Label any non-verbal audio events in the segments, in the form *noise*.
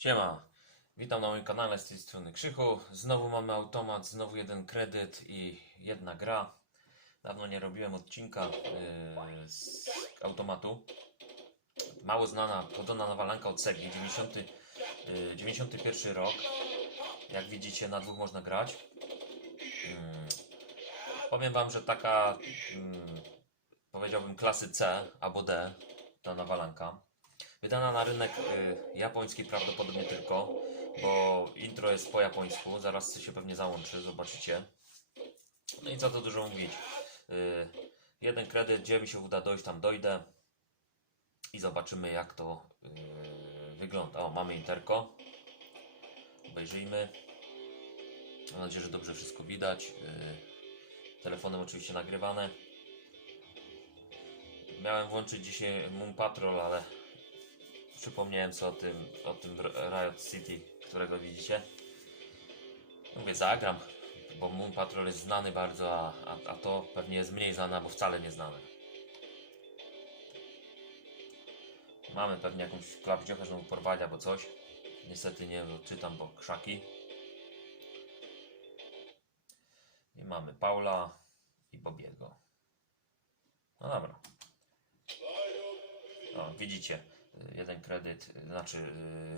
Siema, witam na moim kanale z tej strony Krzychu. Znowu mamy automat, znowu jeden kredyt i jedna gra. Dawno nie robiłem odcinka yy, z automatu. Mało znana, podobna nawalanka od Segi, 90, yy, 91 rok. Jak widzicie, na dwóch można grać. Mm. Powiem Wam, że taka, mm, powiedziałbym, klasy C albo D, ta nawalanka. Wydana na rynek y, japoński prawdopodobnie tylko, bo intro jest po japońsku, zaraz się pewnie załączy, zobaczycie. No i co tu dużo mówić. Y, jeden kredyt, gdzie mi się uda dojść, tam dojdę i zobaczymy jak to y, wygląda. O, mamy interko. Obejrzyjmy. Mam nadzieję, że dobrze wszystko widać. Y, telefonem oczywiście nagrywane. Miałem włączyć dzisiaj Moon Patrol, ale przypomniałem sobie o tym, o tym Riot City, którego widzicie. Mówię, zagram, bo Moon Patrol jest znany bardzo, a, a, a to pewnie jest mniej znane, albo wcale nie znane. Mamy pewnie jakąś klapdziochę znowu porwania, albo coś. Niestety nie czytam, bo krzaki. I mamy Paula i Bobiego. No dobra. O, widzicie, jeden kredyt, y, znaczy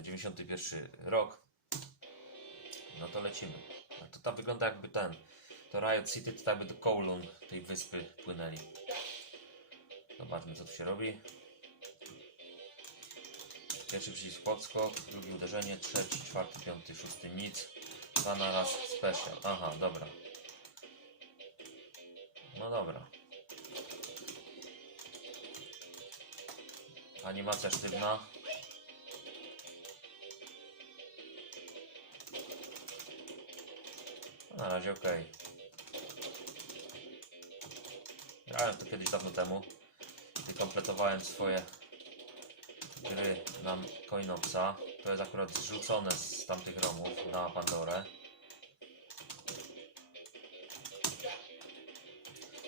y, 91 rok. No to lecimy. A to tam wygląda jakby ten. To Riot City to jakby do Kowloon, tej wyspy płynęli. Zobaczmy co tu się robi. Pierwszy przycisk podskok, drugie uderzenie, trzeci, czwarty, piąty, szósty nic. Dwa na raz special. Aha, dobra. No dobra. Animacja sztywna. Na razie ok. Grałem to kiedyś dawno temu. I kompletowałem swoje gry na Coinopsa. To jest akurat zrzucone z tamtych romów na Pandorę.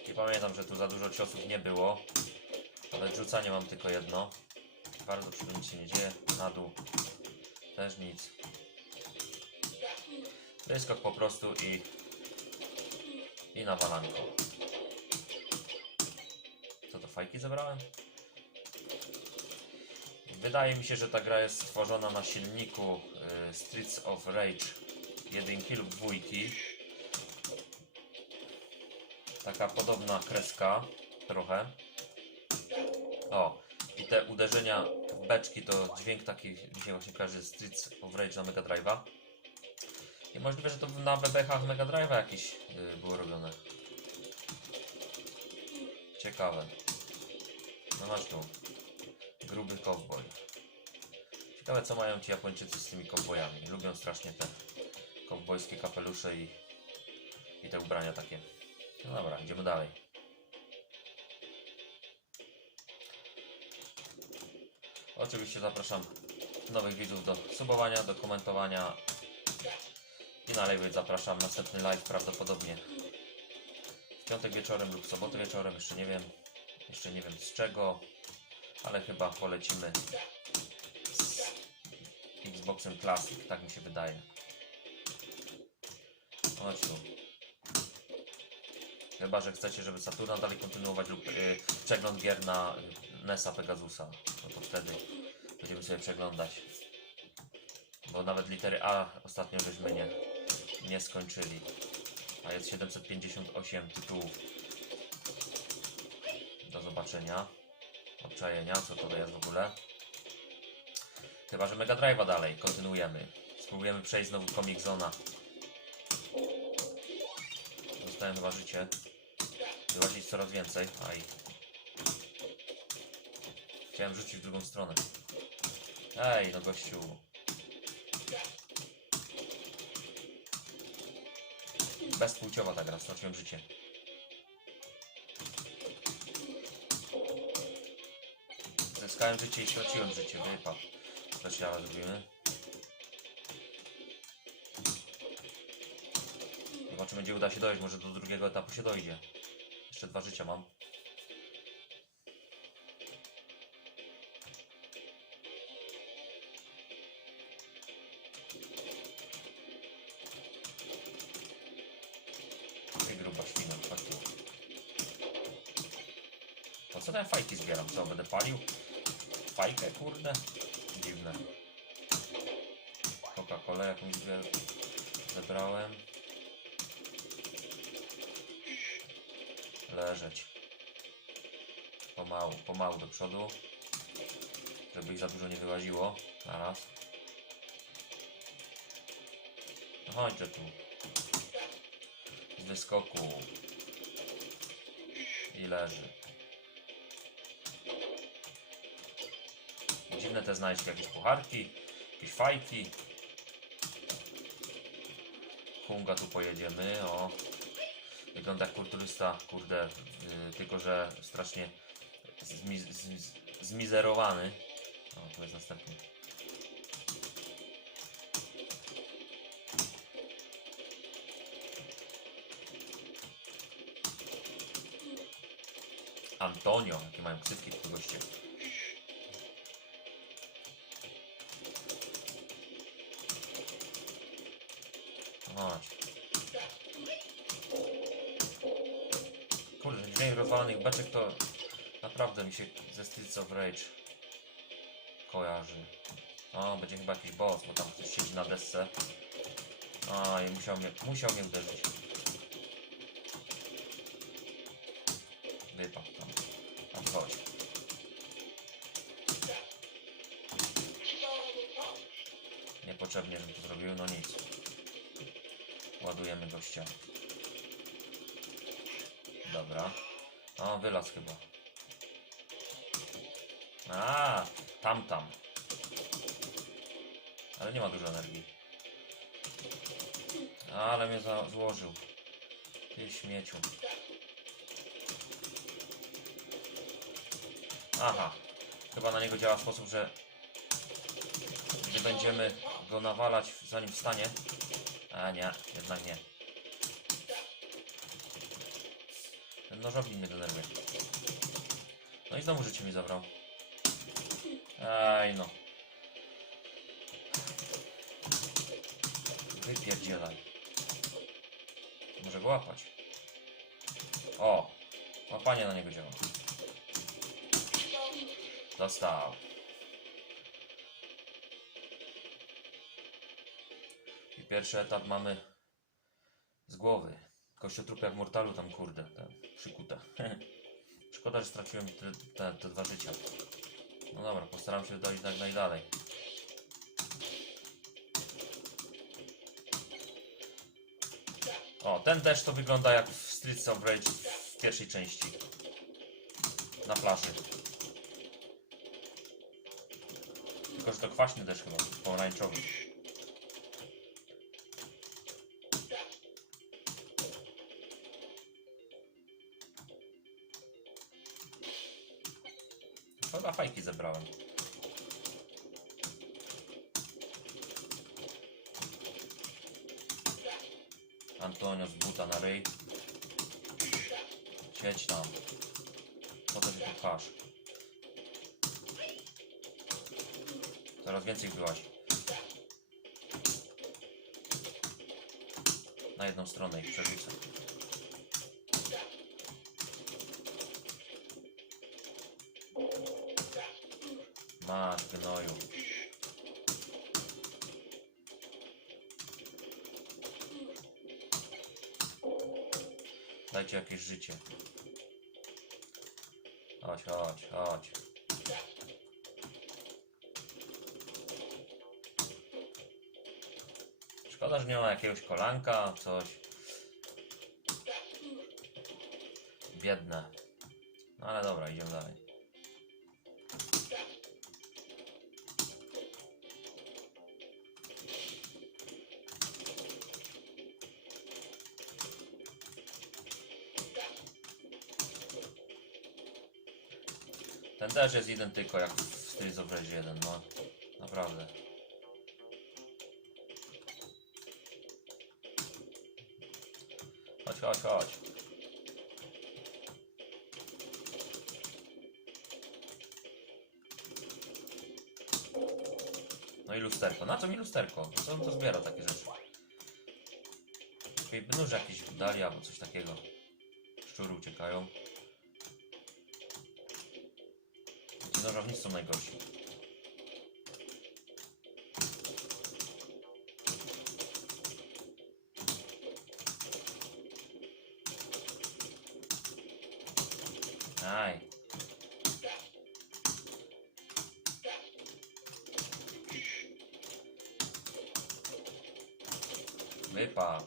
I pamiętam, że tu za dużo ciosów nie było. Ale rzucanie mam tylko jedno. Bardzo przy tym nic się nie dzieje. Na dół. Też nic. Wyskok po prostu i... I nawalanko. Co to, fajki zebrałem? Wydaje mi się, że ta gra jest stworzona na silniku y, Streets of Rage 1 lub 2. Taka podobna kreska, trochę. O, i te uderzenia w beczki to dźwięk taki, się właśnie kojarzy z Streets of Rage na Mega Drive'a. I możliwe, że to na bebechach Mega Drive'a jakieś yy, było robione. Ciekawe. No masz tu. Gruby cowboy. Ciekawe co mają ci Japończycy z tymi cowboyami. Lubią strasznie te cowboyskie kapelusze i, i te ubrania takie. No dobra, idziemy dalej. Oczywiście zapraszam nowych widzów do subowania, do komentowania i na live zapraszam następny live prawdopodobnie w piątek wieczorem lub sobotę wieczorem, jeszcze nie wiem, jeszcze nie wiem z czego, ale chyba polecimy z Xboxem Classic, tak mi się wydaje. Chodź tu. Chyba, że chcecie, żeby Saturna dalej kontynuować lub yy, przegląd gier na NESa Pegasusa, no to wtedy będziemy sobie przeglądać. Bo nawet litery A ostatnio żeśmy nie, nie skończyli. A jest 758 tytułów. Do zobaczenia. Obczajenia, co to jest w ogóle. Chyba, że Mega Drive'a dalej. Kontynuujemy. Spróbujemy przejść znowu Comic Zona. Dostałem chyba życie. Wyłazić coraz więcej. Aj. Chciałem rzucić w drugą stronę. Ej, no gościu. Bezpłciowa ta gra, straciłem życie. Zyskałem życie i straciłem życie, wypad. Speciala zrobimy. Zobaczymy gdzie uda się dojść, może do drugiego etapu się dojdzie. Jeszcze dwa życia mam. Ja fajki zbieram? Co, będę palił? Fajkę, kurde? Dziwne. Coca-Colę jakąś zebrałem. Leżeć. Pomału, pomału do przodu. Żeby ich za dużo nie wyłaziło. Naraz. No chodźże tu. Z wyskoku. I leży. Dziwne te znajdźki, jakieś pucharki, jakieś fajki. Kunga tu pojedziemy, o. Wygląda jak kulturysta, kurde, yy, tylko że strasznie zmi z zmizerowany. O, to jest następny. Antonio, jakie mają ksywki tu goście. Chodź. Kurde, dźwięk rozwalonych beczek to naprawdę mi się ze Streets of Rage kojarzy. O, będzie chyba jakiś boss, bo tam ktoś siedzi na desce. A, i musiał mnie, musiał mnie uderzyć. Wypadł tam. Tam chodź. Niepotrzebnie, żebym to zrobił, no nic. Ładujemy gościa. Dobra. O, wylazł chyba. A, tam, tam. Ale nie ma dużo energii. Ale mnie złożył. Ty śmieciu. Aha. Chyba na niego działa sposób, że nie będziemy go nawalać zanim wstanie. A nie, jednak nie. Ten nożownik mnie denerwuje. No i znowu życie mi zabrał. Ej no. Wypierdzielaj. Może go łapać. O! Łapanie na niego działa. Dostał. Pierwszy etap mamy z głowy. Kościotrup jak w Mortalu tam kurde, te przykute. *laughs* Szkoda, że straciłem te, te, te dwa życia. No dobra, postaram się dojść jak najdalej. O, ten deszcz to wygląda jak w Streets of Rage w pierwszej części. Na plaży. Tylko, że to kwaśny deszcz chyba, pomarańczowy. Chyba fajki zebrałem. Antonio z buta na ryj. Siedź tam. Tu pchasz? Coraz więcej byłaś. Na jedną stronę ich przerzucę. Masz gnoju. Dajcie jakieś życie. Chodź, chodź, chodź. Szkoda, że nie ma jakiegoś kolanka, coś. Biedne. No ale dobra, idziemy dalej. Ten też jest identyko jak w Rage 1, no. Naprawdę. Chodź, chodź, chodź. No i lusterko. Na co mi lusterko? Co on to zbiera takie rzeczy? By nóż jakiś dali albo coś takiego. Szczury uciekają. Nożownicy są najgorsi. Aj. Wypad.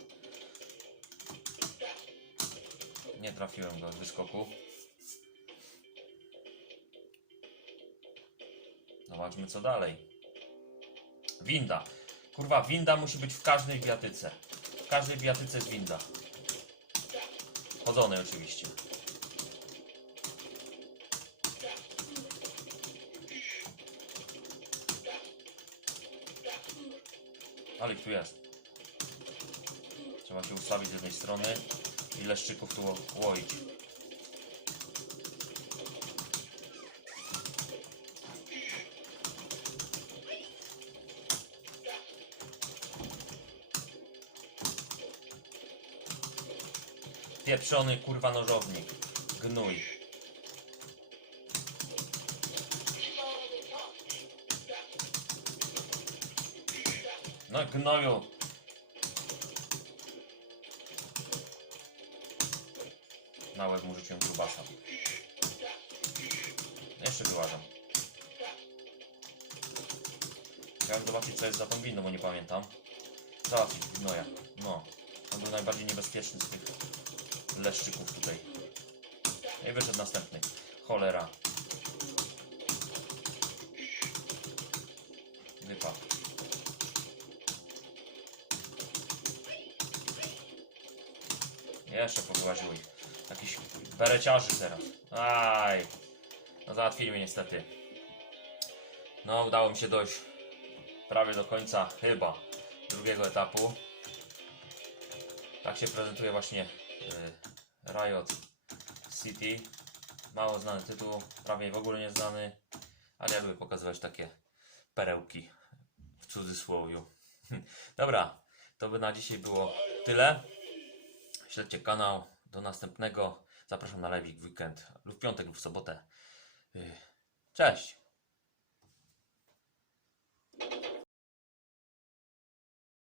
Nie trafiłem go z wyskoku. Zobaczmy co dalej. Winda. Kurwa, winda musi być w każdej biatyce. W każdej biatyce jest winda. Chodzonej oczywiście. Ale tu jest. Trzeba się ustawić z jednej strony i leszczyków tu ło- łoić. Pieprzony kurwa nożownik. Gnój. No gnoju. Na łeb mu rzuciłem grubasa. Jeszcze wyłażam. Chciałem zobaczyć co jest za tą bo nie pamiętam. Załatwić gnoja. No. On był najbardziej niebezpieczny z tych leszczyków tutaj. I wyszedł następny. Cholera. Wypadł. Jeszcze powyłaził ich. Jakiś bereciarzy teraz. Aj. No załatwili mnie niestety. No udało mi się dojść prawie do końca chyba drugiego etapu. Tak się prezentuje właśnie E, Riot City. Mało znany tytuł, prawie w ogóle nieznany, ale ja pokazywać takie perełki w cudzysłowiu. *laughs* Dobra, to by na dzisiaj było tyle. Śledźcie kanał, do następnego. Zapraszam na live w weekend lub w piątek lub w sobotę. Y, cześć!